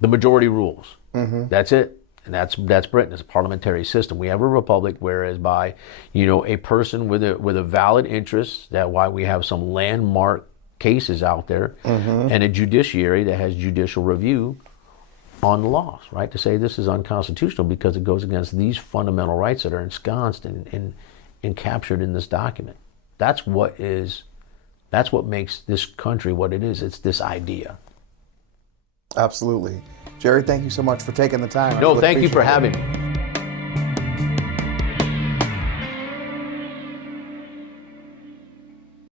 the majority rules. That's it. And that's Britain. It's a parliamentary system. We have a republic, whereas by, a person with a valid interest, that's why we have some landmark cases out there, and a judiciary that has judicial review on the laws, right? To say this is unconstitutional because it goes against these fundamental rights that are ensconced and captured in this document. That's what makes this country what it is. It's this idea. Absolutely. Jerry, thank you so much for taking the time. No, thank you for having me.